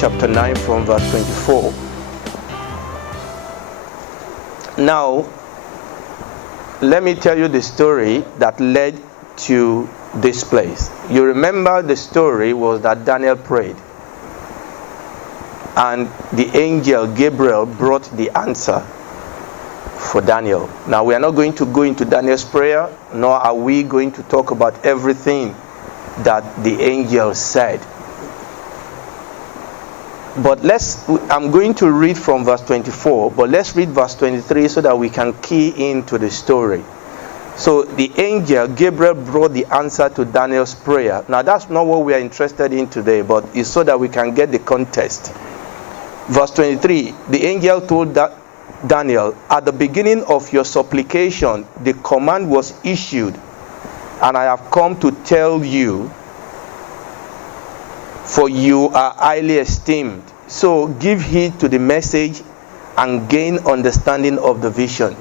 chapter 9 from verse 24. Now, let me tell you the story that led to this place. You remember the story was that Daniel prayed, and the angel Gabriel brought the answer for Daniel. Now, we are not going to go into Daniel's prayer, nor are we going to talk about everything that the angel said. But I'm going to read from verse 24, but let's read verse 23 so that we can key into the story. So the angel Gabriel brought the answer to Daniel's prayer. Now that's not what we are interested in today, but it's so that we can get the context. Verse 23, the angel told Daniel, at the beginning of your supplication, the command was issued, and I have come to tell you, for you are highly esteemed. So give heed to the message and gain understanding of the vision.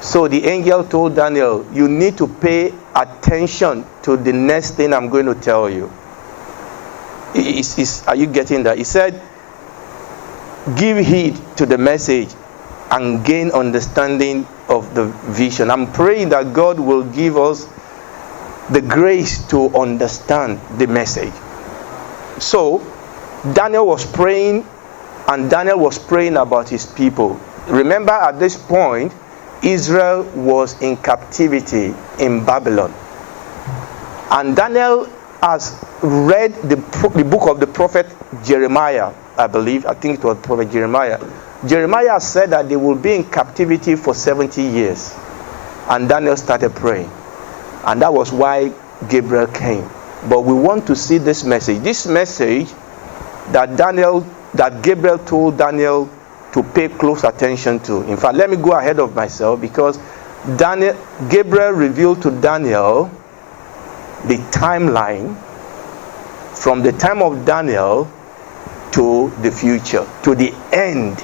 So the angel told Daniel, you need to pay attention to the next thing I'm going to tell you. Are you getting that? He said, give heed to the message and gain understanding of the vision. I'm praying that God will give us the grace to understand the message. So Daniel was praying, and Daniel was praying about his people. Remember, at this point, Israel was in captivity in Babylon. And Daniel has read the book of the prophet Jeremiah, I think it was prophet Jeremiah. Jeremiah said that they will be in captivity for 70 years. And Daniel started praying. And that was why Gabriel came. But we want to see this message. This message that Gabriel told Daniel to pay close attention to. In fact, let me go ahead of myself, because Gabriel revealed to Daniel the timeline from the time of Daniel to the future, to the end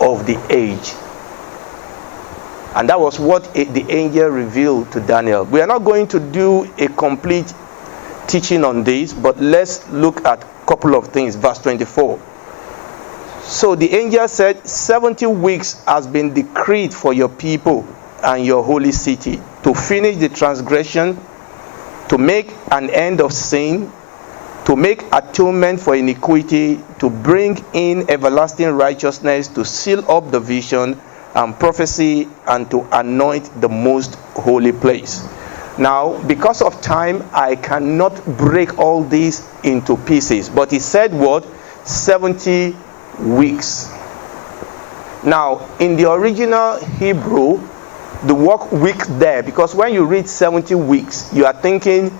of the age. And that was what the angel revealed to Daniel. We are not going to do a complete teaching on this, but let's look at a couple of things. Verse 24. So the angel said, 70 weeks has been decreed for your people and your holy city, to finish the transgression, to make an end of sin, to make atonement for iniquity, to bring in everlasting righteousness, to seal up the vision and prophecy, and to anoint the most holy place. Now, because of time, I cannot break all these into pieces. But he said what? 70 weeks. Now, in the original Hebrew, the word week there, because when you read 70 weeks, you are thinking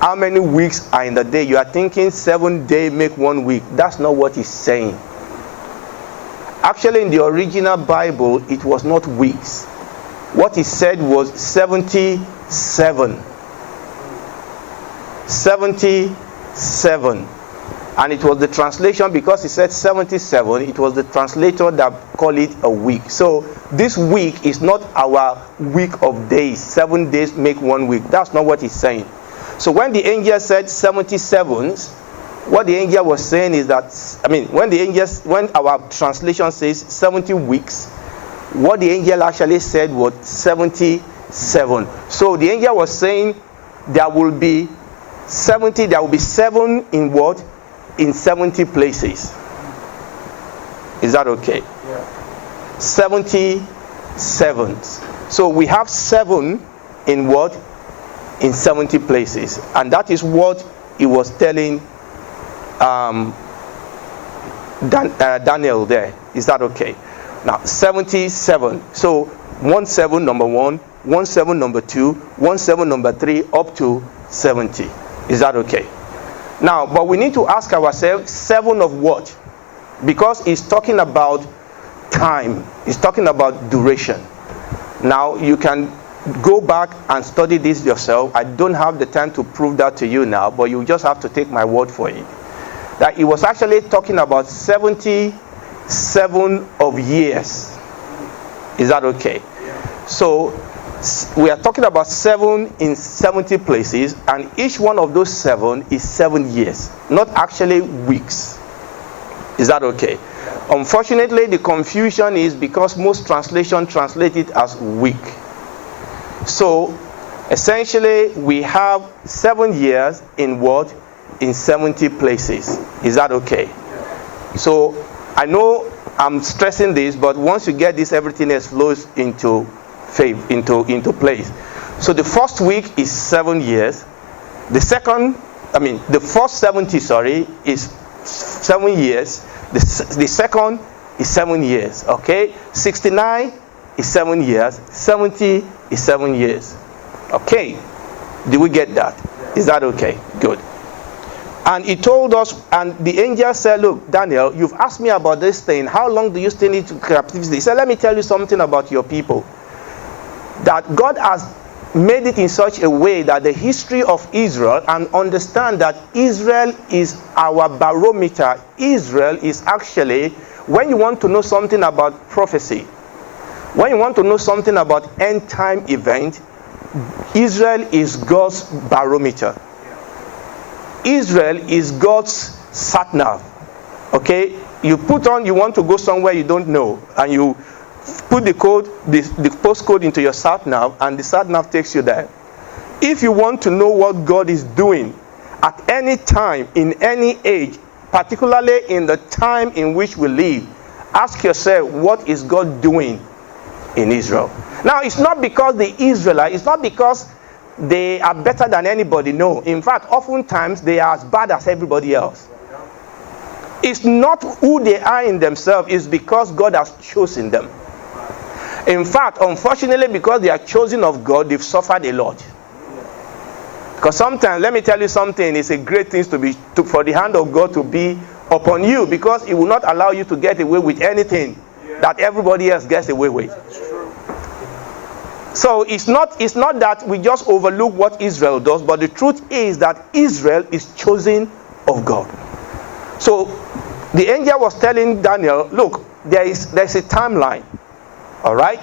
how many weeks are in the day. You are thinking 7 days make 1 week. That's not what he's saying. Actually, in the original Bible, it was not weeks. What he said was 77. 77. And it was the translation, because he said 77, it was the translator that called it a week. So this week is not our week of days. 7 days make 1 week. That's not what he's saying. So when the angel said 77s, what the angel was saying is that, when our translation says 70 weeks, what the angel actually said was 77. So the angel was saying there will be 70, there will be 7 in what? In 70 places. Is that okay? Yeah. 77. So we have 7 in what? In 70 places. And that is what he was telling Daniel there. Is that okay? Now 77. So 17 number 1, 17 number 2, 17 number 3, up to 70. Is that okay? Now, but we need to ask ourselves, 7 of what? Because it's talking about time. It's talking about duration. Now you can go back and study this yourself. I don't have the time to prove that to you now, but you just have to take my word for it. That it was actually talking about 77 of years. Is that okay? So We are talking about 7 in 70 places, and each one of those 7 is 7 years, not actually weeks. Is that okay? Unfortunately, the confusion is because most translations translate it as week. So, essentially, we have 7 years in what? In 70 places. Is that okay? So, I know I'm stressing this, but once you get this, everything else flows into place. So the first week is 7 years. The first 70, is 7 years. The second is 7 years. Okay? 69 is 7 years. 70 is 7 years. Okay? Did we get that? Is that okay? Good. And he told us, and the angel said, look, Daniel, you've asked me about this thing. How long do you still need to captivity? He said, let me tell you something about your people. That God has made it in such a way that the history of Israel, and understand that Israel is our barometer. Israel is actually, when you want to know something about prophecy, when you want to know something about end time event, Israel is God's barometer. Israel is God's sat-nav. Okay? You want to go somewhere you don't know, and you put the postcode into your sat-nav, and the sat-nav takes you there. If you want to know what God is doing at any time, in any age, particularly in the time in which we live, ask yourself, what is God doing in Israel? Now, it's not because the Israelites, it's not because they are better than anybody. No. In fact, oftentimes they are as bad as everybody else. It's not who they are in themselves, it's because God has chosen them. In fact, unfortunately, because they are chosen of God, they've suffered a lot. Because sometimes, let me tell you something, it's a great thing for the hand of God to be upon you, because it will not allow you to get away with anything that everybody else gets away with. So it's not that we just overlook what Israel does, but the truth is that Israel is chosen of God. So the angel was telling Daniel, look, there's a timeline. All right?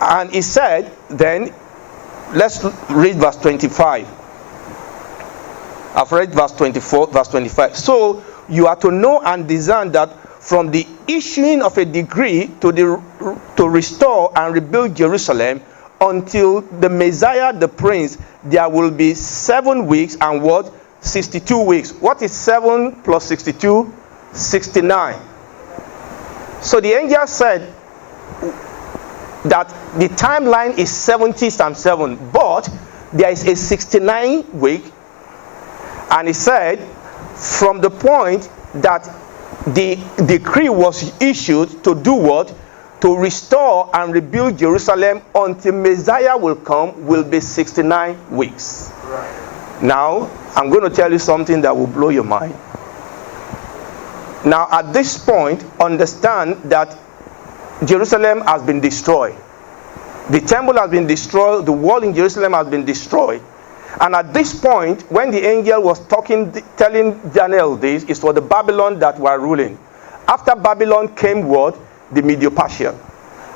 And he said, then, let's read verse 25. I've read verse 24, verse 25. So you are to know and discern that from the issuing of a decree to restore and rebuild Jerusalem, until the Messiah, the Prince, there will be 7 weeks and what? 62 weeks. What is 7 plus 62? 69. So the angel said that the timeline is 70 times 7, but there is a 69 week, and he said from the point that the decree was issued to do what? To restore and rebuild Jerusalem until Messiah will come, will be 69 weeks. Right. Now, I'm going to tell you something that will blow your mind. Now, at this point, understand that Jerusalem has been destroyed. The temple has been destroyed. The wall in Jerusalem has been destroyed. And at this point, when the angel was telling Daniel this, it's for the Babylon that were ruling. After Babylon came what? The Medo-Persian.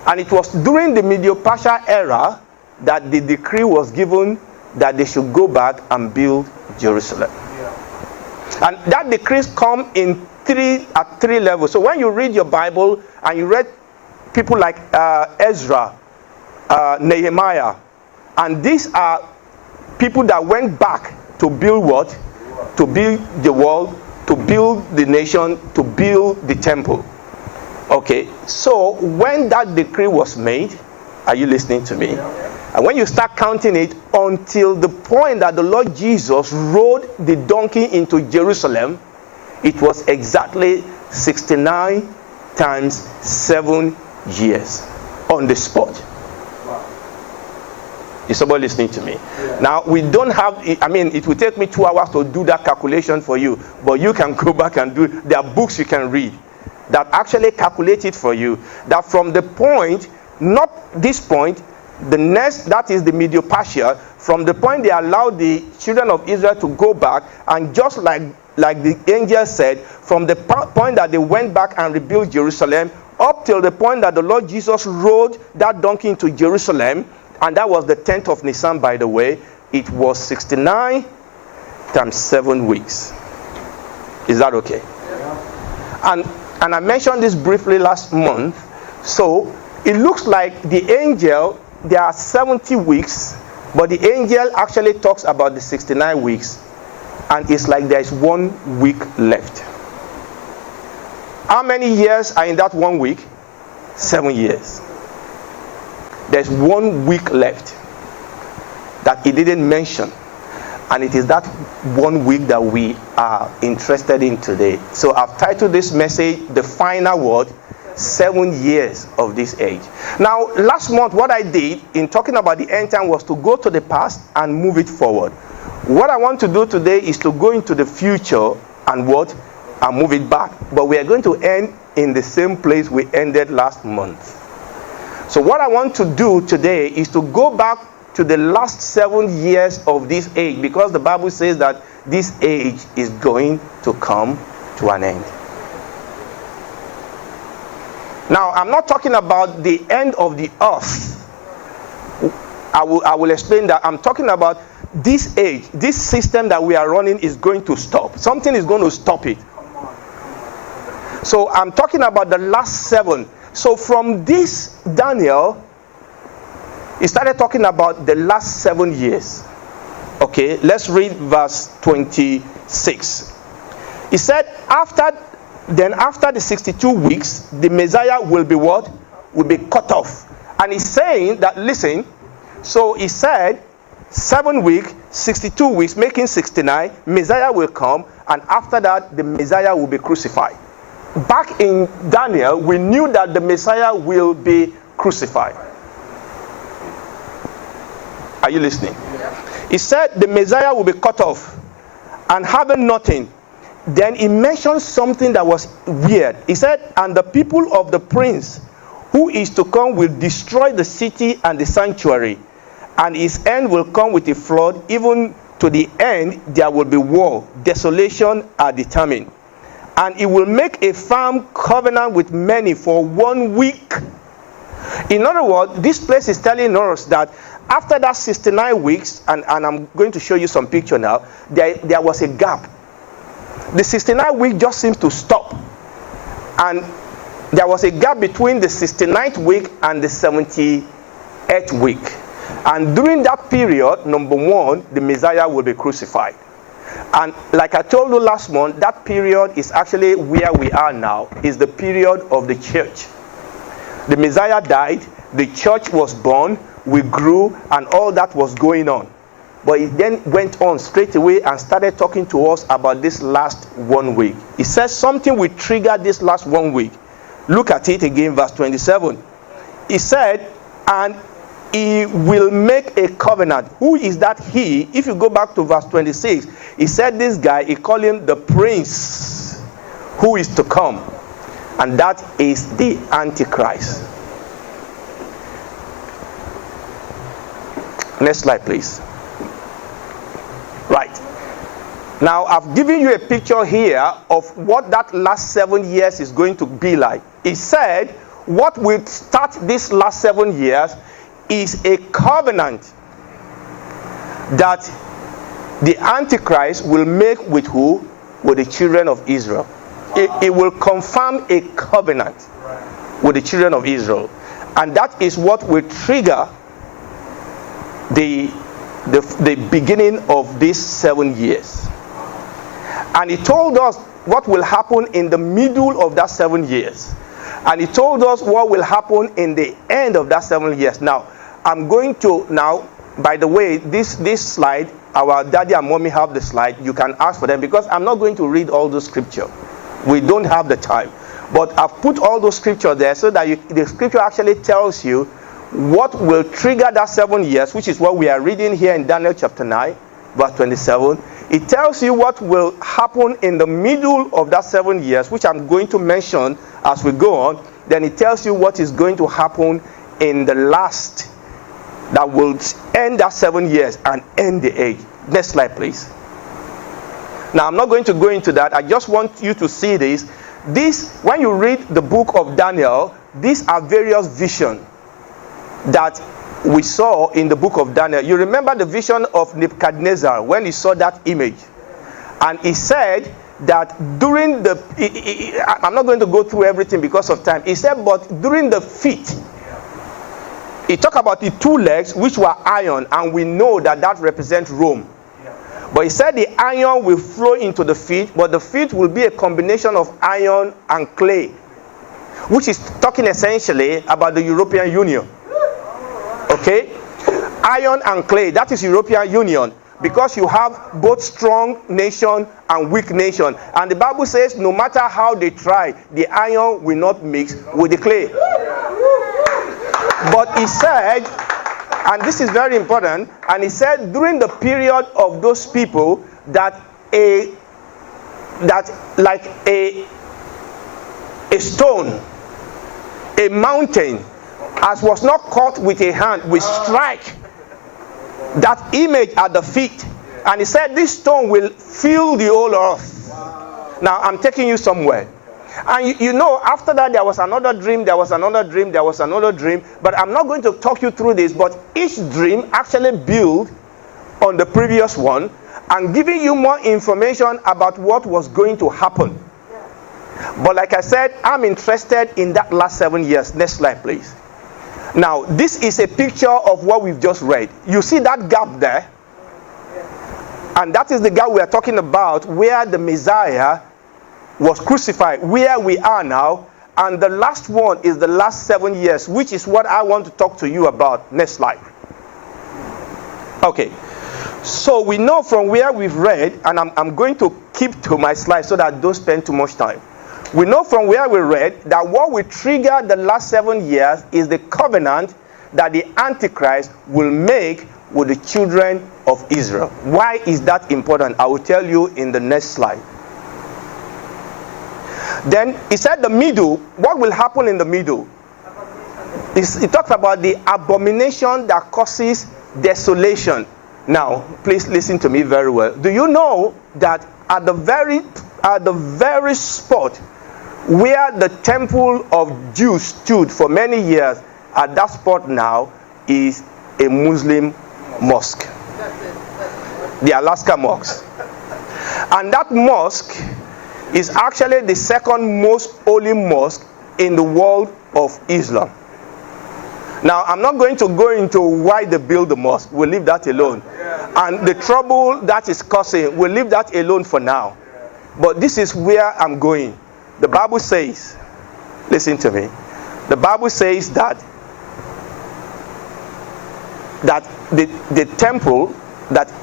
And it was during the Medo-Persian era that the decree was given that they should go back and build Jerusalem. Yeah. And that decrees come at three levels. So when you read your Bible and you read people like Ezra, Nehemiah, and these are people that went back to build what? To build the wall, to build the nation, to build the temple. Okay, so when that decree was made, are you listening to me? And when you start counting it until the point that the Lord Jesus rode the donkey into Jerusalem, it was exactly 69 times 7 years on the spot. Is somebody listening to me? Yeah. Now, we don't have, it will take me 2 hours to do that calculation for you, but you can go back and do, there are books you can read that actually calculate it for you. That from the point, not this point, the next, that is the Medo-Persia, from the point they allowed the children of Israel to go back, and just like the angel said, from the point that they went back and rebuilt Jerusalem, up till the point that the Lord Jesus rode that donkey into Jerusalem, And that was the 10th of Nisan, by the way. It was 69 times 7 weeks. Is that okay? Yeah. And I mentioned this briefly last month. So it looks like the angel, there are 70 weeks, but the angel actually talks about the 69 weeks. And it's like there is 1 week left. How many years are in that 1 week? 7 years. There's 1 week left that he didn't mention. And it is that 1 week that we are interested in today. So I've titled this message, The Final Word, 7 years of this age. Now, last month, what I did in talking about the end time was to go to the past and move it forward. What I want to do today is to go into the future and move it back. But we are going to end in the same place we ended last month. So what I want to do today is to go back to the last 7 years of this age, because the Bible says that this age is going to come to an end. Now, I'm not talking about the end of the earth. I will explain that. I'm talking about this age, this system that we are running is going to stop. Something is going to stop it. So I'm talking about the last 7. So from this, Daniel, he started talking about the last 7 years. Okay, let's read verse 26. He said, after the 62 weeks, the Messiah will be what? Will be cut off. And he's saying that, listen, so he said, 7 weeks, 62 weeks, making 69, Messiah will come, and after that, the Messiah will be crucified. Back in Daniel, we knew that the Messiah will be crucified. Are you listening? Yeah. He said the Messiah will be cut off and having nothing. Then he mentioned something that was weird. He said, and the people of the prince who is to come will destroy the city and the sanctuary, and his end will come with a flood. Even to the end there will be war, desolation are determined. And he will make a firm covenant with many for 1 week. In other words, this place is telling us that after that 69 weeks, and I'm going to show you some picture now, there was a gap. The 69 week just seems to stop. And there was a gap between the 69th week and the 78th week. And during that period, number one, the Messiah will be crucified. And like I told you last month, that period is actually where we are now, is the period of the church. The Messiah died, the church was born, we grew, and all that was going on. But it then went on straight away and started talking to us about this last 1 week. It says something will trigger this last 1 week. Look at it again, verse 27. He said, and he will make a covenant. Who is that he? If you go back to verse 26, he said this guy, he called him the prince who is to come. And that is the Antichrist. Next slide, please. Right. Now, I've given you a picture here of what that last 7 years is going to be like. He said, what will start this last 7 years is a covenant that the Antichrist will make with who? With the children of Israel. It will confirm a covenant with the children of Israel. And that is what will trigger the beginning of these 7 years. And he told us what will happen in the middle of that 7 years. And he told us what will happen in the end of that 7 years. Now, I'm going to now, by the way, this slide, our daddy and mommy have the slide. You can ask for them because I'm not going to read all the scripture. We don't have the time. But I've put all those scripture there so that the scripture actually tells you what will trigger that 7 years, which is what we are reading here in Daniel chapter 9, verse 27. It tells you what will happen in the middle of that 7 years, which I'm going to mention as we go on. Then it tells you what is going to happen in the last, that will end that 7 years and end the age. Next slide, please. Now, I'm not going to go into that. I just want you to see this. When you read the book of Daniel, these are various visions that we saw in the book of Daniel. You remember the vision of Nebuchadnezzar when he saw that image. And he said that during the, I'm not going to go through everything because of time. He said, but during the feet, he talked about the two legs which were iron, and we know that that represents Rome. But he said the iron will flow into the feet, but the feet will be a combination of iron and clay, which is talking essentially about the European Union. Okay? Iron and clay, that is European Union, because you have both strong nation and weak nation. And the Bible says no matter how they try, the iron will not mix with the clay. But he said, and this is very important, and he said during the period of those people that like a stone, a mountain, as was not caught with a hand, will strike that image at the feet. And he said this stone will fill the whole earth. Now I'm taking you somewhere. And you know, after that there was another dream, there was another dream, there was another dream. But I'm not going to talk you through this, but each dream actually built on the previous one and giving you more information about what was going to happen. But like I said, I'm interested in that last 7 years. Next slide, please. Now, this is a picture of what we've just read. You see that gap there? And that is the gap we are talking about, where the Messiah was crucified, where we are now. And the last one is the last 7 years, which is what I want to talk to you about. Next slide. Okay. So we know from where we've read, and I'm going to keep to my slide so that I don't spend too much time. We know from where we read that what will trigger the last 7 years is the covenant that the Antichrist will make with the children of Israel. Why is that important? I will tell you in the next slide. Then he said the middle, what will happen in the middle? He talks about the abomination that causes desolation. Now, please listen to me very well. Do you know that at the very spot where the temple of Jews stood for many years, at that spot now is a Muslim mosque, the Alaska Mosque. And that mosque is actually the second most holy mosque in the world of Islam. Now, I'm not going to go into why they built the mosque. We'll leave that alone. And the trouble that is causing, we'll leave that alone for now. But this is where I'm going. The Bible says, listen to me. The Bible says that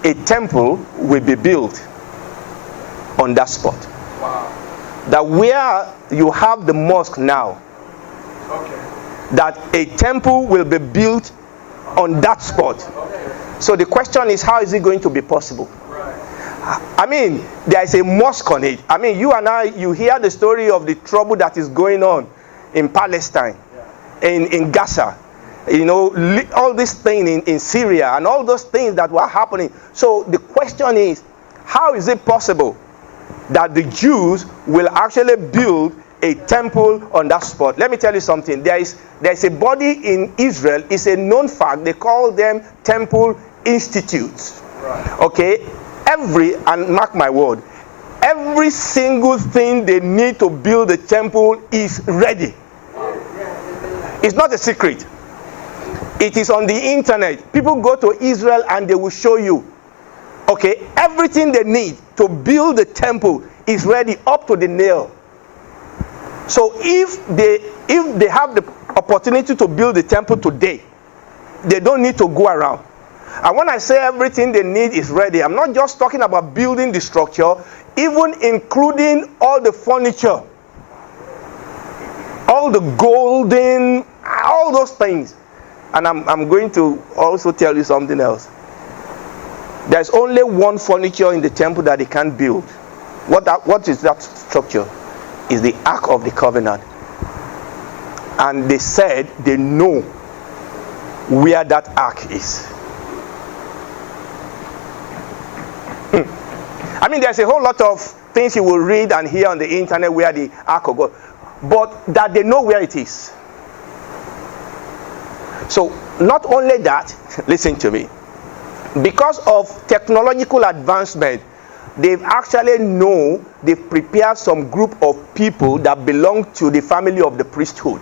a temple will be built on that spot. Wow. That where you have the mosque now, okay, that a temple will be built on that spot. Okay. So the question is, how is it going to be possible? I mean, there is a mosque on it. I mean, you and I, you hear the story of the trouble that is going on in Palestine, in Gaza. You know, all this thing in Syria and all those things that were happening. So the question is, how is it possible that the Jews will actually build a temple on that spot? Let me tell you something. There is a body in Israel, it's a known fact, they call them temple institutes. Right. Okay? And mark my word, every single thing they need to build a temple is ready. It's not a secret. It is on the internet. People go to Israel and they will show you. Okay, everything they need to build the temple is ready up to the nail. So if they have the opportunity to build the temple today, they don't need to go around. And when I say everything they need is ready, I'm not just talking about building the structure, even including all the furniture, all the golden, all those things. And I'm going to also tell you something else. There's only one furniture in the temple that they can't build. What is that structure? Is the Ark of the Covenant. And they said they know where that Ark is. I mean, there's a whole lot of things you will read and hear on the internet where the Ark of God, but that they know where it is. So not only that, listen to me, because of technological advancement, they've prepared some group of people that belong to the family of the priesthood.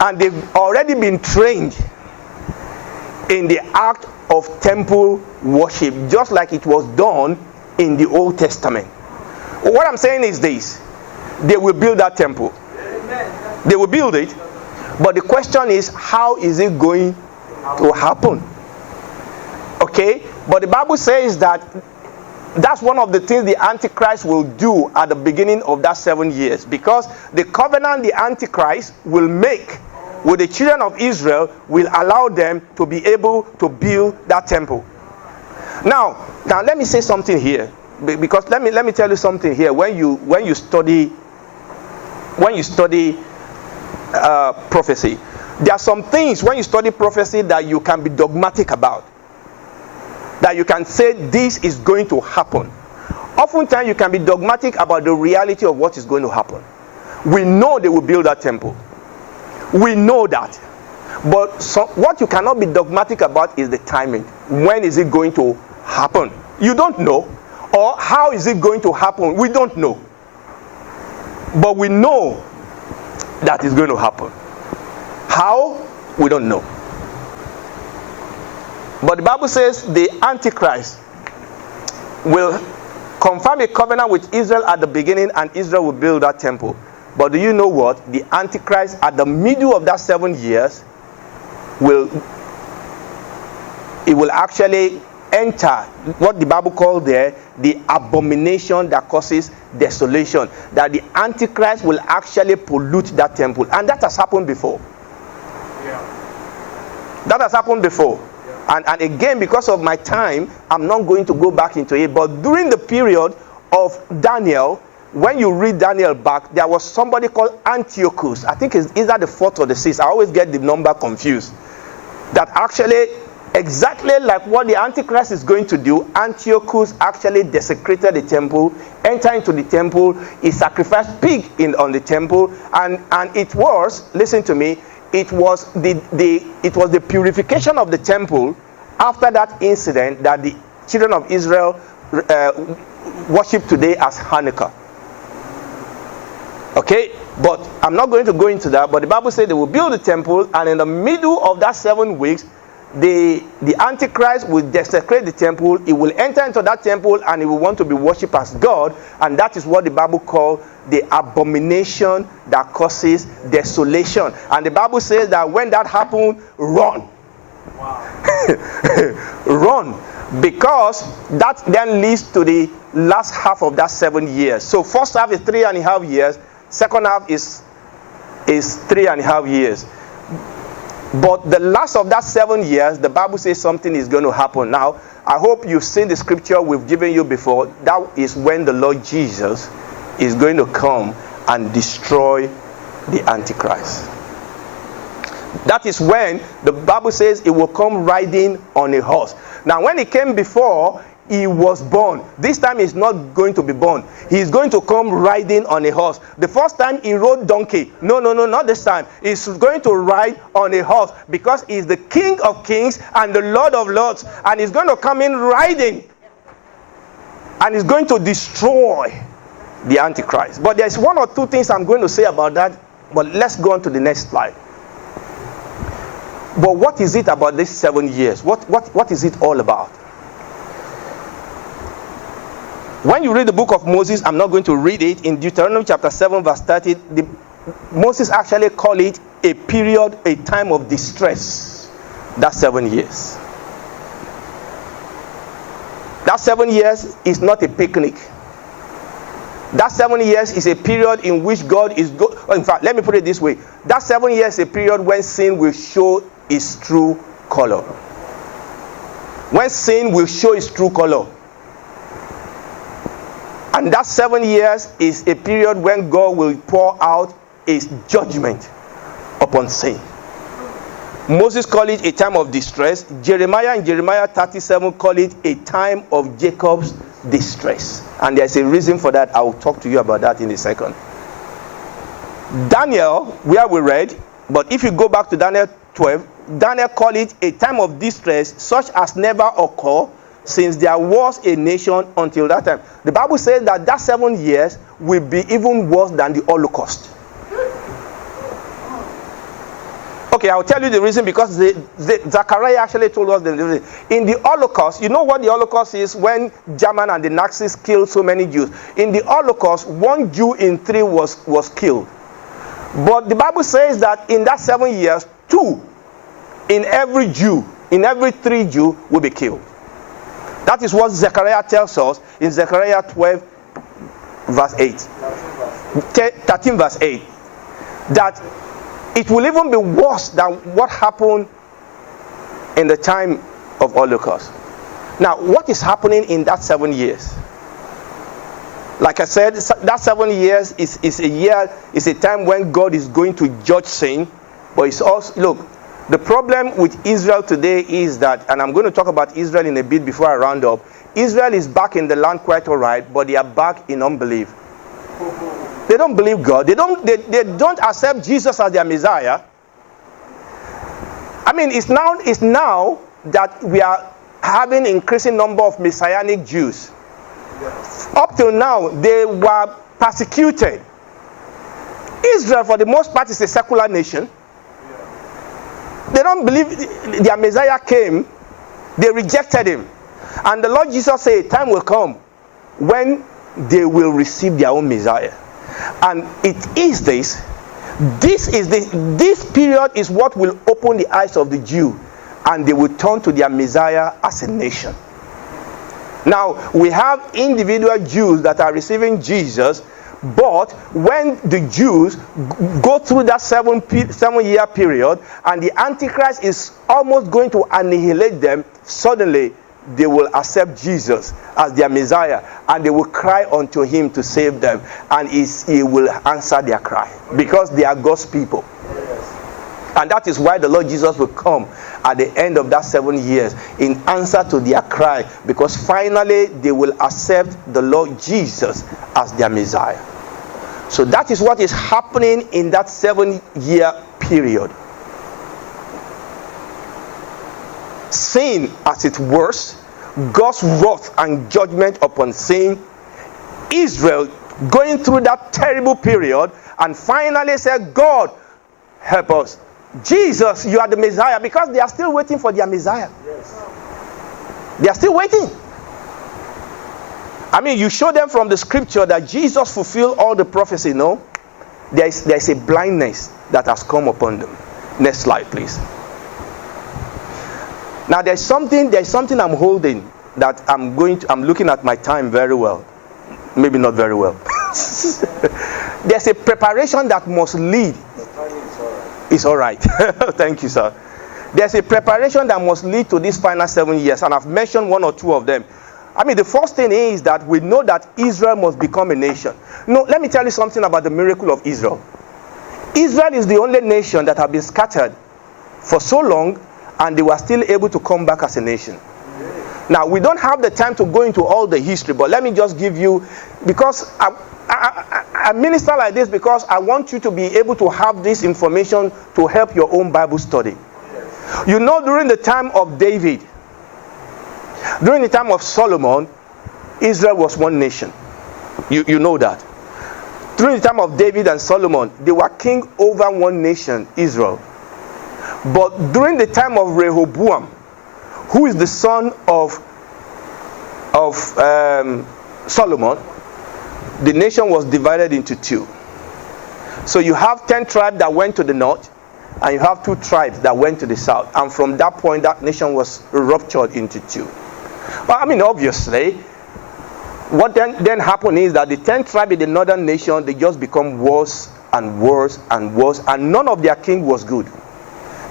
And they've already been trained in the act of temple worship, just like it was done in the Old Testament. What I'm saying is this: they will build that temple. They will build it, but the question is, how is it going to happen? Okay, but the Bible says that that's one of the things the Antichrist will do at the beginning of that 7 years, because the covenant the Antichrist will make with the children of Israel will allow them to be able to build that temple. Now let me say something here, because let me tell you something here. When you study prophecy, there are some things when you study prophecy that you can be dogmatic about, that you can say this is going to happen. Oftentimes you can be dogmatic about the reality of what is going to happen. We know they will build that temple. We know that. But what you cannot be dogmatic about is the timing. When is it going to happen? You don't know. Or how is it going to happen? We don't know. But we know that it's going to happen. How? We don't know. But the Bible says the Antichrist will confirm a covenant with Israel at the beginning, and Israel will build that temple. But do you know what? The Antichrist at the middle of that 7 years will actually enter what the Bible called there the abomination that causes desolation. That the Antichrist will actually pollute that temple. And that has happened before. That has happened before. And again, because of my time, I'm not going to go back into it. But during the period of Daniel, when you read Daniel back, there was somebody called Antiochus. I think it's either the 4th or the 6th. I always get the number confused. That actually, exactly like what the Antichrist is going to do, Antiochus actually desecrated the temple, entered into the temple, he sacrificed pig on the temple, and it was, listen to me, it was the purification of the temple after that incident that the children of Israel worship today as Hanukkah. Okay, but I'm not going to go into that. But the Bible says they will build the temple, and in the middle of that 7 weeks, the Antichrist will desecrate the temple. He will enter into that temple, and he will want to be worshipped as God, and that is what the Bible calls the abomination that causes desolation. And the Bible says that when that happens, run. Wow. Run, because that then leads to the last half of that 7 years. So first half is 3.5 years. Second half is 3.5 years. But the last of that 7 years, the Bible says something is going to happen. Now, I hope you've seen the scripture we've given you before. That is when the Lord Jesus is going to come and destroy the Antichrist. That is when the Bible says he will come riding on a horse. Now, when he came before, he was born. This time he's not going to be born. He's going to come riding on a horse. The first time he rode donkey. No, not this time. He's going to ride on a horse, because he's the King of Kings and the Lord of Lords. And he's going to come in riding. And he's going to destroy the Antichrist. But there's one or two things I'm going to say about that. But let's go on to the next slide. But what is it about these 7 years? What is it all about? When you read the book of Moses, I'm not going to read it, in Deuteronomy chapter 7 verse 30, Moses actually called it a period, a time of distress. That's 7 years. That 7 years is not a picnic. That 7 years is a period in which God is in fact, let me put it this way. That 7 years is a period when sin will show its true color. When sin will show its true color. And that 7 years is a period when God will pour out his judgment upon sin. Moses called it a time of distress. Jeremiah in Jeremiah 37 called it a time of Jacob's distress. And there's a reason for that. I will talk to you about that in a second. Daniel, where we read, but if you go back to Daniel 12, Daniel called it a time of distress such as never occurred since there was a nation until that time. The Bible says that that 7 years will be even worse than the Holocaust. Okay, I'll tell you the reason, because Zechariah actually told us the reason. In the Holocaust, you know what the Holocaust is? When German and the Nazis killed so many Jews. In the Holocaust, 1 Jew in 3 was killed. But the Bible says that in that 7 years, 2 in every 3 Jew will be killed. That is what Zechariah tells us in Zechariah 12 verse 8. 13 verse 8. That it will even be worse than what happened in the time of Holocaust. Now, what is happening in that 7 years? Like I said, that 7 years is a time when God is going to judge sin. But it's also, look, the problem with Israel today is that, and I'm going to talk about Israel in a bit before I round up. Israel is back in the land quite all right, but they are back in unbelief. They don't believe God. They don't accept Jesus as their Messiah. I mean, it's now that we are having increasing number of Messianic Jews. Up till now, they were persecuted. Israel, for the most part, is a secular nation. They don't believe their Messiah came. They rejected him. And the Lord Jesus said, time will come when they will receive their own Messiah. And it is this period is what will open the eyes of the Jew, and they will turn to their Messiah as a nation. Now, we have individual Jews that are receiving Jesus, but when the Jews go through that 7-year period and the Antichrist is almost going to annihilate them, suddenly they will accept Jesus as their Messiah, and they will cry unto him to save them, and he will answer their cry, because they are God's people. And that is why the Lord Jesus will come at the end of that 7 years in answer to their cry, because finally they will accept the Lord Jesus as their Messiah. So that is what is happening in that 7-year period. Sin at its worst, God's wrath and judgment upon sin, Israel going through that terrible period, and finally said, God, help us. Jesus, you are the Messiah, because they are still waiting for their Messiah. Yes. They are still waiting. I mean, you show them from the scripture that Jesus fulfilled all the prophecy, no? There is a blindness that has come upon them. Next slide, please. Now there's something I'm holding that I'm looking at my time very well. Maybe not very well. There's a preparation that must lead. It's all right. Thank you, sir. There's a preparation that must lead to these final 7 years, and I've mentioned 1 or 2 of them. I mean, the first thing is that we know that Israel must become a nation. No, let me tell you something about the miracle of Israel. Israel is the only nation that has been scattered for so long, and they were still able to come back as a nation. Now, we don't have the time to go into all the history, but let me just give you, because I minister like this because I want you to be able to have this information to help your own Bible study. You know, during the time of David, during the time of Solomon, Israel was one nation. You know that. During the time of David and Solomon, they were king over one nation, Israel. But during the time of Rehoboam, who is the son of Solomon, the nation was divided into 2. So you have 10 tribes that went to the north, and you have 2 tribes that went to the south. And from that point, that nation was ruptured into 2. Well, I mean, obviously, what then happened is that the 10 tribes in the northern nation, they just become worse and worse and worse, and none of their king was good.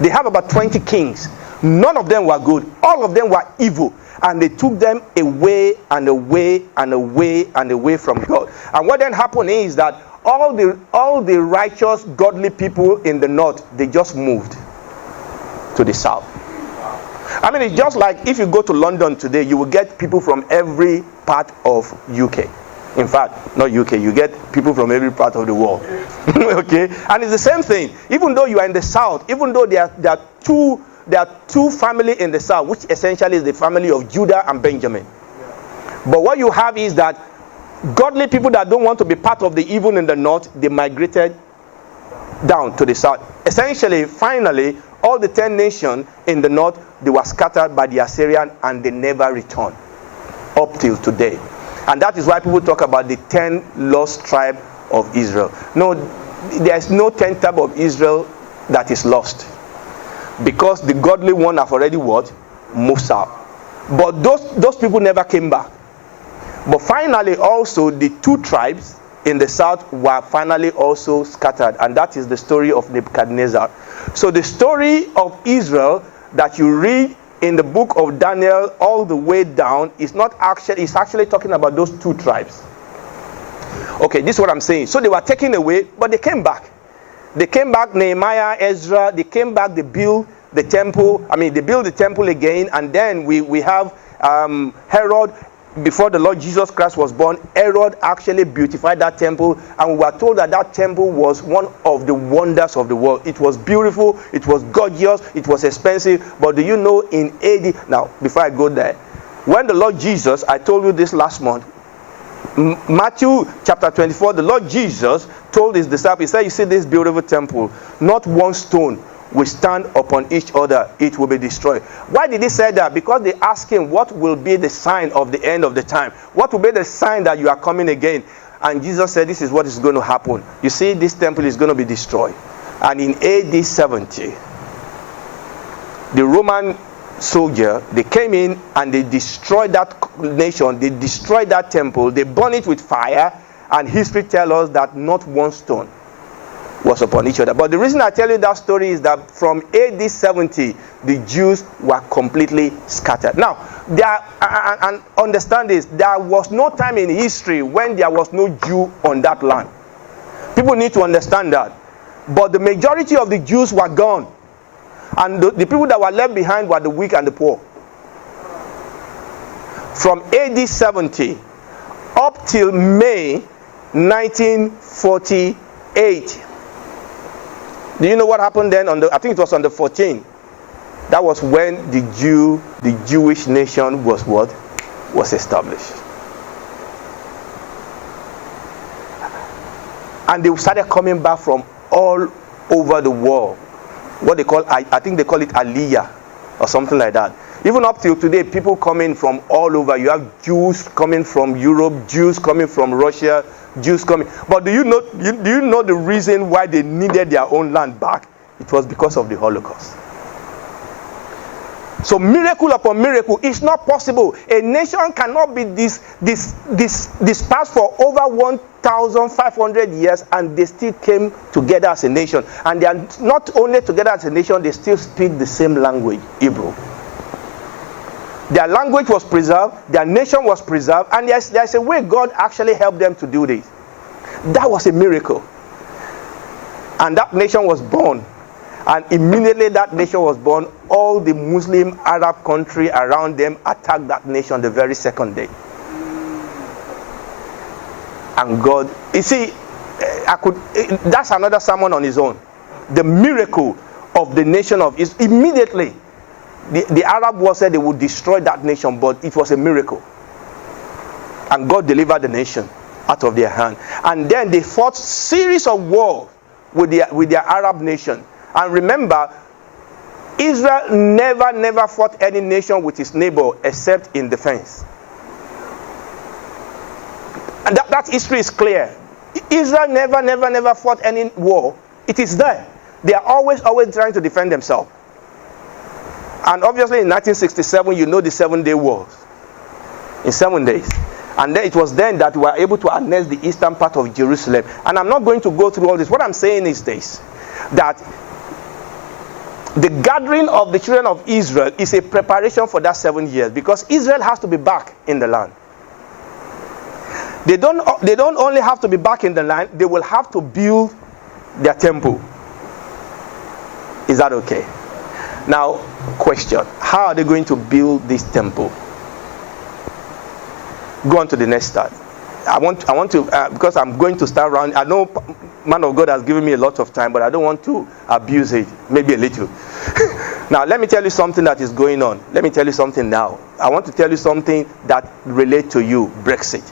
They have about 20 kings. None of them were good. All of them were evil. And they took them away and away and away and away from God. And what then happened is that all the righteous, godly people in the north, they just moved to the south. I mean, it's just like if you go to London today, you will get people from every part of UK. In fact, not UK, you get people from every part of the world. Okay? And it's the same thing. Even though you are in the south, even though there are two families in the south, which essentially is the family of Judah and Benjamin. But what you have is that godly people that don't want to be part of the evil in the north, they migrated down to the south. Essentially, finally, all the 10 nations in the north, they were scattered by the Assyrian and they never returned up till today. And that is why people talk about the 10 lost tribes of Israel. No, there's no 10th tribe of Israel that is lost. Because the godly one have already what? Moved south. But those people never came back. But finally also the 2 tribes in the south were finally also scattered. And that is the story of Nebuchadnezzar. So the story of Israel that you read in the book of Daniel all the way down is not actually, it's actually talking about those 2 tribes. Okay, this is what I'm saying. So they were taken away, but they came back. They came back, Nehemiah, Ezra, they came back, they built the temple. They built the temple again, and then we have Herod. Before the Lord Jesus Christ was born, Herod actually beautified that temple, and we were told that that temple was one of the wonders of the world. It was beautiful, it was gorgeous, it was expensive. But do you know in AD, now before I go there, when the Lord Jesus, I told you this last month, Matthew chapter 24, the Lord Jesus told his disciples, he said, you see this beautiful temple, not one stone will stand upon each other, it will be destroyed. Why did he say that? Because they asked him, what will be the sign of the end of the time? What will be the sign that you are coming again? And Jesus said, this is what is going to happen. You see, this temple is going to be destroyed. And in AD 70, the Roman soldier, they came in and they destroyed that nation, they destroyed that temple, they burned it with fire, and history tells us that not one stone was upon each other. But the reason I tell you that story is that from AD 70, the Jews were completely scattered. Now, and understand this, there was no time in history when there was no Jew on that land. People need to understand that. But the majority of the Jews were gone. And the people that were left behind were the weak and the poor. From AD 70 up till May 1948. Do you know what happened then? I think it was on the 14th. That was when the Jewish nation was what? Was established. And they started coming back from all over the world. What they call, I think they call it Aliyah or something like that. Even up till today, people coming from all over. You have Jews coming from Europe, Jews coming from Russia, Jews coming. But do you know the reason why they needed their own land back? It was because of the Holocaust. So miracle upon miracle is not possible. A nation cannot be dispersed for over 1,500 years and they still came together as a nation. And they are not only together as a nation, they still speak the same language, Hebrew. Their language was preserved, their nation was preserved, and there's a way God actually helped them to do this. That was a miracle. And that nation was born. And immediately that nation was born, all the Muslim Arab country around them attacked that nation the very second day. And God, you see, that's another sermon on his own. The miracle of the nation of Israel. Immediately, the Arab war said they would destroy that nation, but it was a miracle. And God delivered the nation out of their hand. And then they fought series of wars with their Arab nation. And remember, Israel never fought any nation with its neighbor except in defense. And that history is clear. Israel never fought any war. It is there. They are always trying to defend themselves. And obviously in 1967, you know the 7-day wars. In 7 days. And then it was then that we were able to annex the eastern part of Jerusalem. And I'm not going to go through all this. What I'm saying is this, that the gathering of the children of Israel is a preparation for that 7 years, because Israel has to be back in the land. They don't only have to be back in the land, they will have to build their temple. Is that okay? Now, question, how are they going to build this temple? Go on to the next slide. I want to, because I'm going to start around. I know man of God has given me a lot of time, but I don't want to abuse it, maybe a little. Now, let me tell you something that is going on. Let me tell you something now. I want to tell you something that relates to you, Brexit.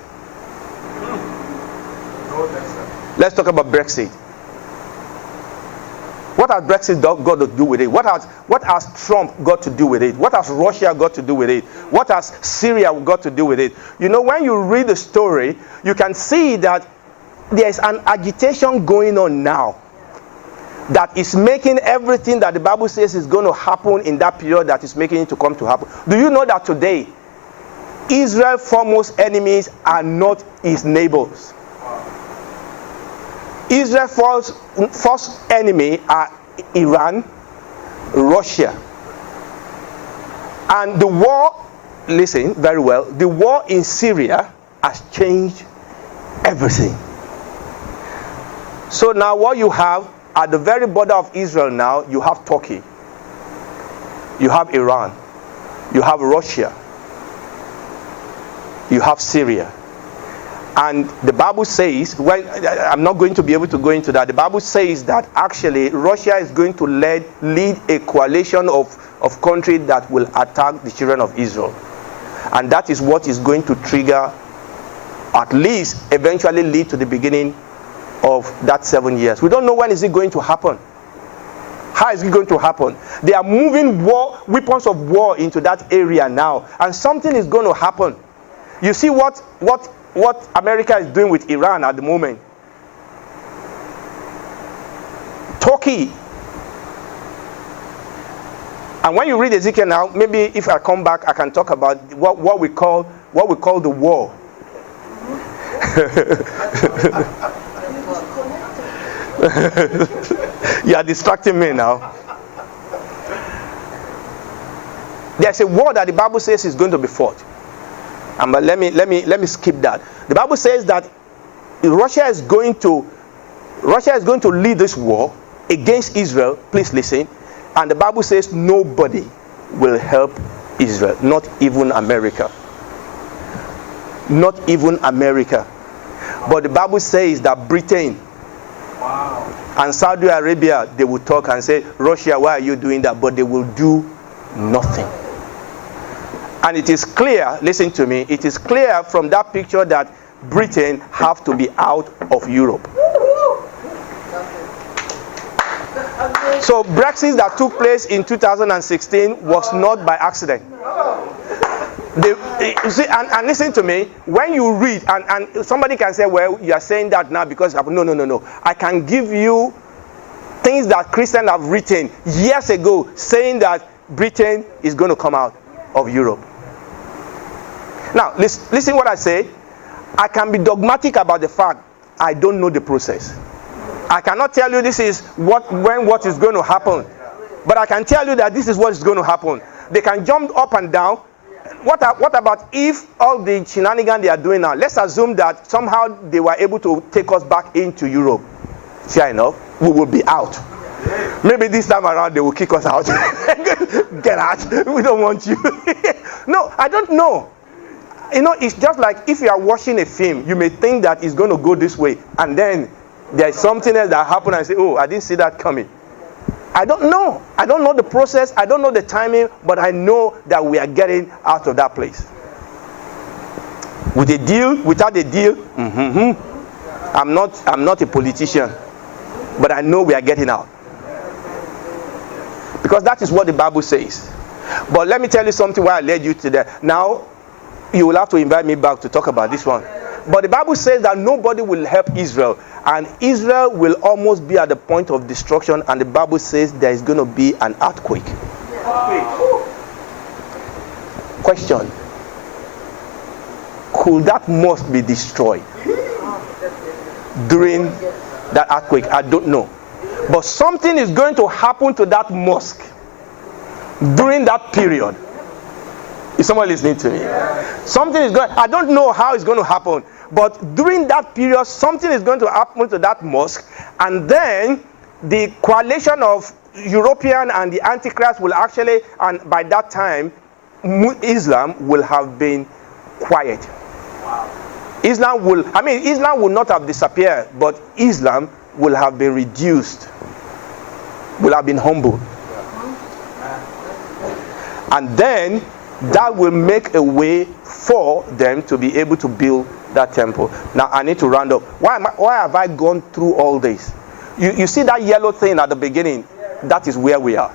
Let's talk about Brexit. What has Brexit got to do with it? What has Trump got to do with it? What has Russia got to do with it? What has Syria got to do with it? You know, when you read the story, you can see that there's an agitation going on now that is making everything that the Bible says is going to happen in that period, that is making it to come to happen. Do you know that today, Israel's foremost enemies are not his neighbors? Israel's first enemy are Iran, Russia. And the war, listen very well, the war in Syria has changed everything. So now what you have at the very border of Israel now, you have Turkey, you have Iran, you have Russia, you have Syria. And the Bible says, well, I'm not going to be able to go into that. The Bible says that actually Russia is going to lead a coalition of countries that will attack the children of Israel. And that is what is going to trigger, at least eventually lead to the beginning of that 7 years. We don't know when is it going to happen. How is it going to happen? They are moving weapons of war into that area now. And something is going to happen. You see what America is doing with Iran at the moment. Turkey. And when you read Ezekiel now, maybe if I come back, I can talk about what we call the war. You are distracting me now. There's a war that the Bible says is going to be fought. But let me skip that. The Bible says that Russia is going to lead this war against Israel. Please listen. And the Bible says nobody will help Israel, not even America. Not even America. But the Bible says that Britain and Saudi Arabia, they will talk and say, Russia, why are you doing that? But they will do nothing. And it is clear, listen to me, it is clear from that picture that Britain have to be out of Europe. So Brexit that took place in 2016 was not by accident. You see, and listen to me, when you read, and somebody can say, well, you are saying that now because, no. I can give you things that Christians have written years ago saying that Britain is going to come out of Europe. Now, listen what I say. I can be dogmatic about the fact I don't know the process. I cannot tell you this is what is going to happen. But I can tell you that this is what is going to happen. They can jump up and down. What about if all the shenanigans they are doing now, let's assume that somehow they were able to take us back into Europe. Fair enough, we will be out. Maybe this time around they will kick us out. Get out, we don't want you. No, I don't know. You know, it's just like if you are watching a film, you may think that it's going to go this way, and then there's something else that happened and say, oh, I didn't see that coming. I don't know. I don't know the process. I don't know the timing, but I know that we are getting out of that place. With a deal, without a deal, I'm not a politician, but I know we are getting out. Because that is what the Bible says. But let me tell you something why I led you to that. Now, you will have to invite me back to talk about this one. But the Bible says that nobody will help Israel. And Israel will almost be at the point of destruction. And the Bible says there is going to be an earthquake. Question. Could that mosque be destroyed during that earthquake? I don't know. But something is going to happen to that mosque during that period. Is someone listening to me? Something is going, I don't know how it's going to happen, but during that period, something is going to happen to that mosque, and then the coalition of European and the Antichrist will actually, and by that time, Islam will have been quiet. Islam will not have disappeared, but Islam will have been reduced, will have been humbled. And then that will make a way for them to be able to build that temple. Now I need to round up. Why have I gone through all this? You see that yellow thing at the beginning? That is where we are.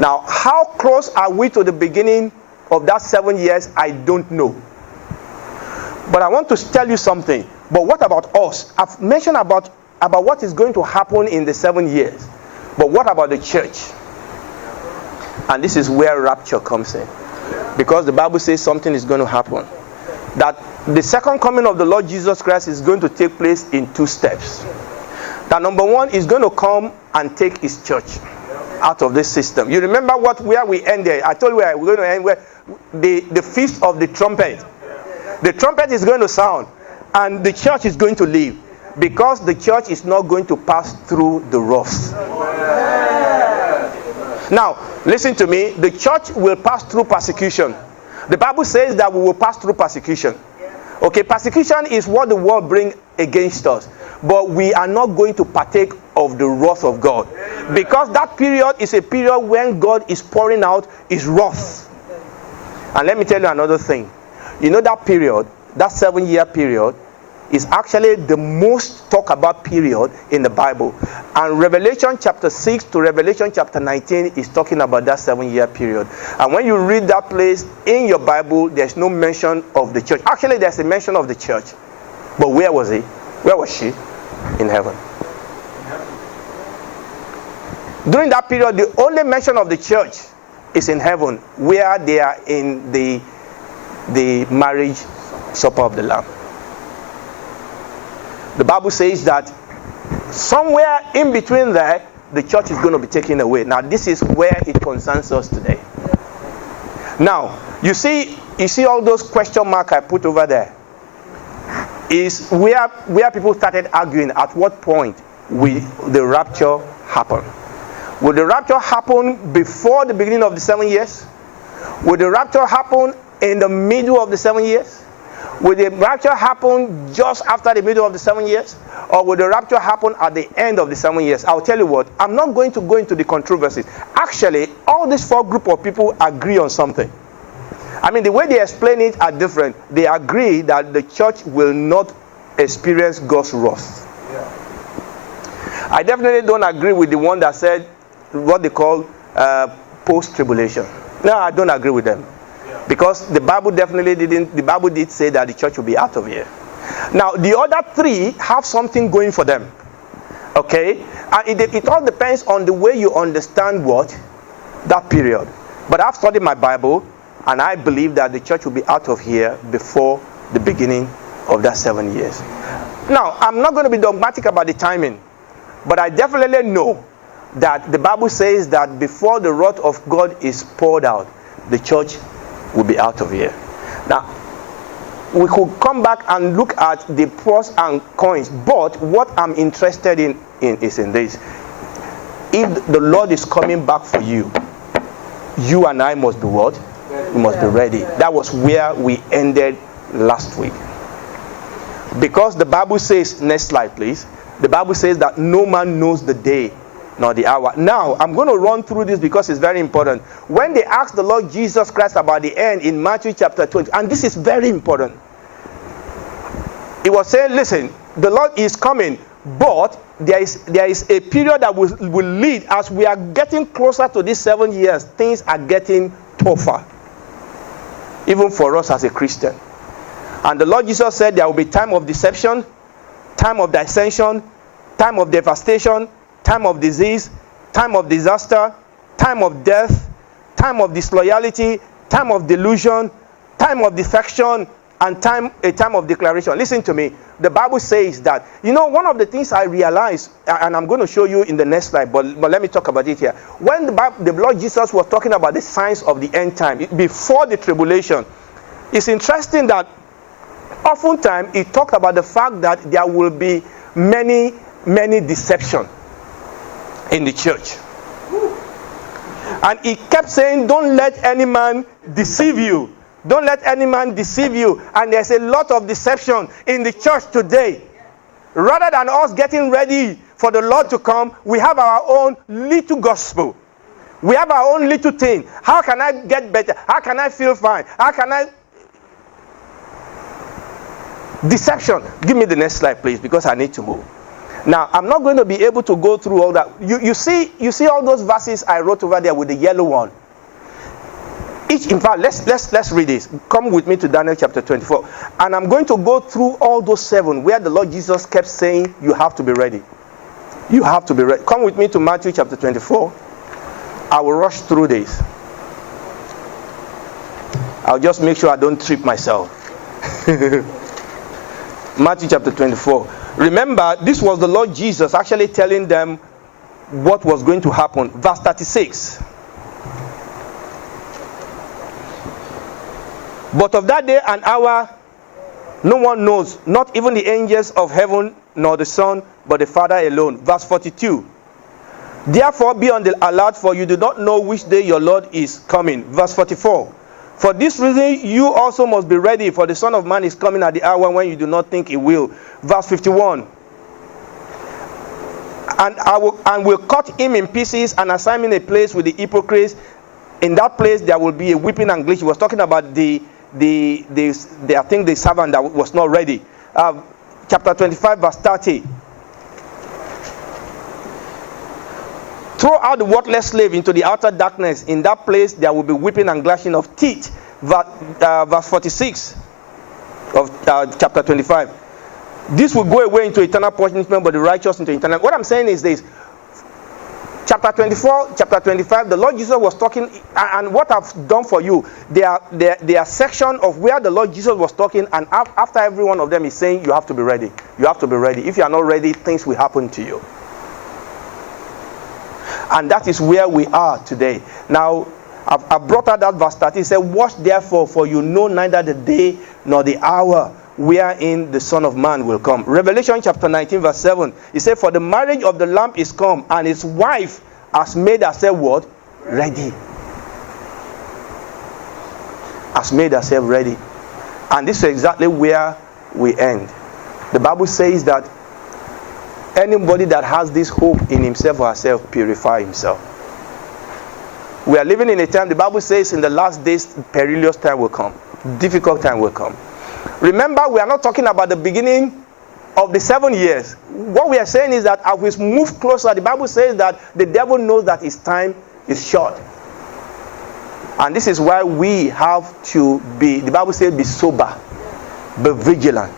Now, how close are we to the beginning of that 7 years? I don't know. But I want to tell you something. But what about us? I've mentioned about what is going to happen in the 7 years. But what about the church? And this is where rapture comes in. Because the Bible says something is going to happen. That the second coming of the Lord Jesus Christ is going to take place in 2 steps. That number 1 is going to come and take his church out of this system. You remember where we ended? I told you where we're going to end, where the feast of the trumpet. The trumpet is going to sound and the church is going to leave, because the church is not going to pass through the wrath. Now, listen to me. The church will pass through persecution. The Bible says that we will pass through persecution. Okay, persecution is what the world brings against us. But we are not going to partake of the wrath of God. Because that period is a period when God is pouring out his wrath. And let me tell you another thing. You know that period, that 7-year period, is actually the most talked about period in the Bible. And Revelation chapter 6 to Revelation chapter 19 is talking about that 7-year period. And when you read that place in your Bible, there's no mention of the church. Actually, there's a mention of the church. But where was he? Where was she? In heaven. During that period, the only mention of the church is in heaven, where they are in the marriage supper of the Lamb. The Bible says that somewhere in between there, the church is going to be taken away. Now, this is where it concerns us today. Now, you see all those question marks I put over there. Is where people started arguing at what point will the rapture happen. Will the rapture happen before the beginning of the 7 years? Will the rapture happen in the middle of the 7 years? Will the rapture happen just after the middle of the 7 years? Or will the rapture happen at the end of the 7 years? I'll tell you what, I'm not going to go into the controversies. Actually, all these 4 group of people agree on something. I mean, the way they explain it are different. They agree that the church will not experience God's wrath. Yeah. I definitely don't agree with the one that said what they call post-tribulation. No, I don't agree with them. Because the Bible did say that the church will be out of here. Now, the other 3 have something going for them. Okay? And it all depends on the way you understand that period. But I've studied my Bible, and I believe that the church will be out of here before the beginning of that 7 years. Now, I'm not going to be dogmatic about the timing, but I definitely know that the Bible says that before the wrath of God is poured out, the church will be out of here. Now, we could come back and look at the pros and cons, but what I'm interested in is in this. If the Lord is coming back for you, you and I must be what? We must be ready. That was where we ended last week. Because the Bible says, next slide please, the Bible says that no man knows the day nor the hour. Now, I'm going to run through this because it's very important. When they asked the Lord Jesus Christ about the end in Matthew chapter 20, and this is very important. He was saying, listen, the Lord is coming, but there is a period that will lead, as we are getting closer to these 7 years, things are getting tougher. Even for us as a Christian. And the Lord Jesus said there will be time of deception, time of dissension, time of devastation, time of disease, time of disaster, time of death, time of disloyalty, time of delusion, time of defection, and a time of declaration. Listen to me. The Bible says that, one of the things I realized, and I'm going to show you in the next slide, but let me talk about it here. When the Lord Jesus was talking about the signs of the end time, before the tribulation, it's interesting that oftentimes he talked about the fact that there will be many, many deception in the church. And he kept saying, don't let any man deceive you. Don't let any man deceive you. And there's a lot of deception in the church today. Rather than us getting ready for the Lord to come, we have our own little gospel. We have our own little thing. How can I get better? How can I feel fine? How can I... Deception. Give me the next slide, please, because I need to move. Now, I'm not going to be able to go through all that. You see all those verses I wrote over there with the yellow one. In fact, let's read this. Come with me to Daniel chapter 24. And I'm going to go through all those 7 where the Lord Jesus kept saying, you have to be ready. You have to be ready. Come with me to Matthew chapter 24. I will rush through this. I'll just make sure I don't trip myself. Matthew chapter 24. Remember, this was the Lord Jesus actually telling them what was going to happen. Verse 36. But of that day and hour, no one knows, not even the angels of heaven, nor the Son, but the Father alone. Verse 42. Therefore be on the alert, for you do not know which day your Lord is coming. Verse 44. For this reason you also must be ready, for the Son of Man is coming at the hour when you do not think he will. Verse 51. And will cut him in pieces and assign him a place with the hypocrites. In that place there will be a weeping and gnashing. He was talking about I think the servant that was not ready. Chapter 25 verse 30. Throw out the worthless slave into the outer darkness. In that place there will be weeping and gnashing of teeth. Verse 46 of chapter 25. This will go away into eternal punishment, but the righteous into eternal. What I'm saying is this. Chapter 24, chapter 25, the Lord Jesus was talking, and what I've done for you, there are sections of where the Lord Jesus was talking, and after every one of them is saying, you have to be ready. You have to be ready. If you are not ready, things will happen to you. And that is where we are today. Now, I've brought out that verse 30. It said, watch therefore, for you know neither the day nor the hour wherein the Son of Man will come. Revelation chapter 19 verse 7. It said, for the marriage of the Lamb is come, and his wife has made herself what? Ready. Has made herself ready. And this is exactly where we end. The Bible says that anybody that has this hope in himself or herself purify himself. We are living in a time, the Bible says in the last days, perilous time will come. Difficult time will come. Remember, we are not talking about the beginning of the 7 years. What we are saying is that as we move closer, the Bible says that the devil knows that his time is short. And this is why we have to be, the Bible says, be sober, be vigilant.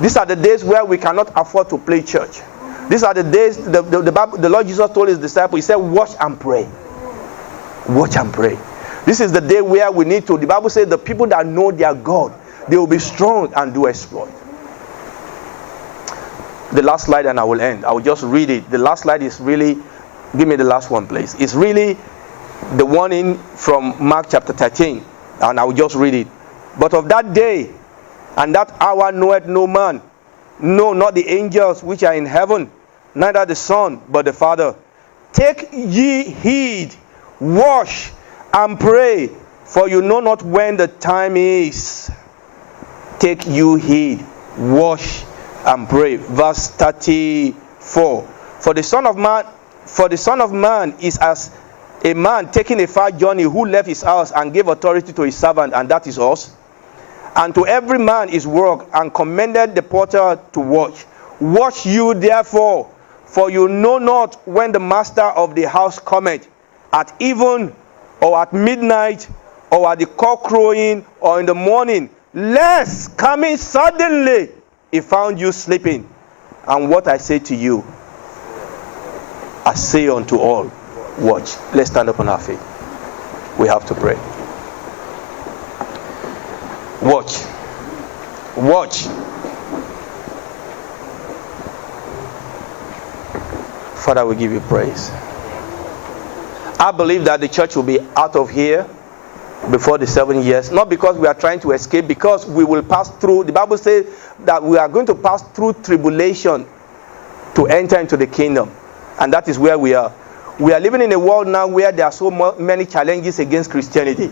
These are the days where we cannot afford to play church. These are the days, the Lord Jesus told his disciples, he said, watch and pray. Watch and pray. This is the day where we need to, the Bible says, the people that know their God, they will be strong and do exploit. The last slide and I will end. I will just read it. The last slide is really, give me the last one please. It's really the one in from Mark chapter 13. And I will just read it. But of that day and that hour knoweth no man, no, not the angels which are in heaven, neither the Son, but the Father. Take ye heed, watch and pray, for you know not when the time is. Take you heed, watch and pray. Verse 34. For the Son of Man is as a man taking a far journey, who left his house and gave authority to his servant, and that is us. And to every man his work, and commanded the porter to watch. Watch you therefore, for you know not when the master of the house cometh, at even, or at midnight, or at the cock crowing, or in the morning, lest coming suddenly he found you sleeping. And what I say to you, I say unto all, watch. Let's stand up on our feet. We have to pray. Watch. Watch. Father, we give you praise. I believe that the church will be out of here before the 7 years, not because we are trying to escape, because we will pass through. The Bible says that we are going to pass through tribulation to enter into the kingdom, and that is where we are. We are living in a world now where there are so many challenges against Christianity.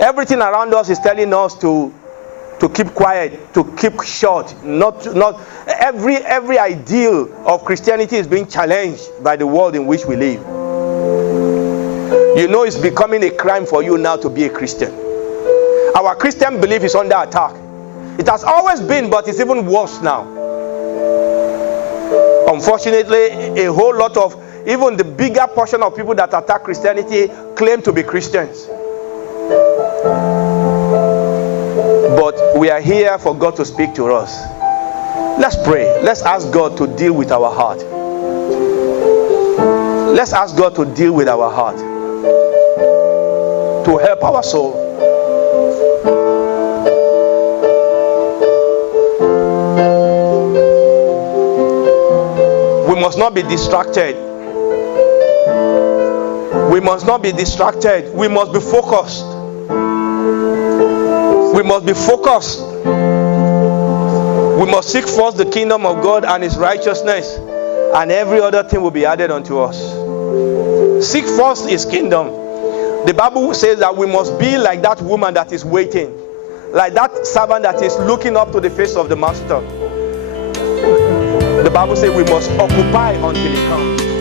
Everything around us is telling us to keep quiet, to keep short. Not every ideal of Christianity is being challenged by the world in which we live. You know, it's becoming a crime for you now to be a Christian. Our Christian belief is under attack. It has always been, but it's even worse now. Unfortunately, a whole lot of, even the bigger portion of people that attack Christianity claim to be Christians. But we are here for God to speak to us. Let's pray. Let's ask God to deal with our heart. Let's ask God to deal with our heart, to help our soul. We must not be distracted. We must not be distracted. We must be focused. We must be focused. We must seek first the kingdom of God and His righteousness, and every other thing will be added unto us. Seek first His kingdom. The Bible says that we must be like that woman that is waiting, like that servant that is looking up to the face of the master. The Bible says we must occupy until He comes.